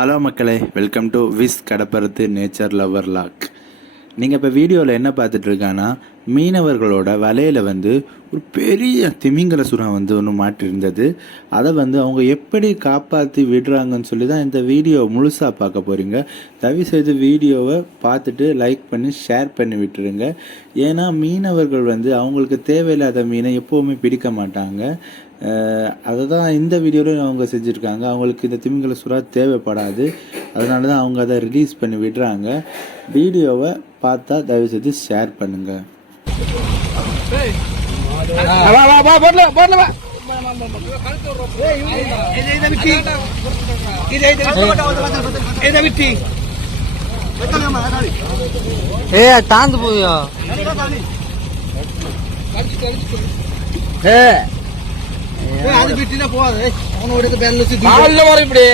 Hello மக்களே, welcome to விஷ் கடப்பரத்து நேச்சர் லவர் லாக். நீங்கள் இப்போ வீடியோவில் என்ன பார்த்துட்ருக்கான்னா, மீனவர்களோட வலையில் ஒரு பெரிய திமிங்கல சுறா ஒன்று மாட்டிருந்தது. அதை அவங்க எப்படி காப்பாற்றி விடுறாங்கன்னு சொல்லி தான் இந்த வீடியோ முழுசாக பார்க்க போகிறீங்க. தயவுசெய்து வீடியோவை பார்த்துட்டு லைக் பண்ணி ஷேர் பண்ணி விட்டுருங்க. ஏன்னா மீனவர்கள் அவங்களுக்கு தேவையில்லாத மீனை எப்போவுமே பிடிக்க மாட்டாங்க. அதை தான் இந்த வீடியோவில் அவங்க செஞ்சுருக்காங்க. அவங்களுக்கு இந்த திமிங்கல சுறா தேவைப்படாது, அதனால தான் அவங்க அதை ரிலீஸ் பண்ணி விடுறாங்க. வீடியோவை பார்த்தா தயவுசெய்து ஷேர் பண்ணுங்கள். தாந்து போயா அது விட்டுனா போகாது. அவனோட இப்படி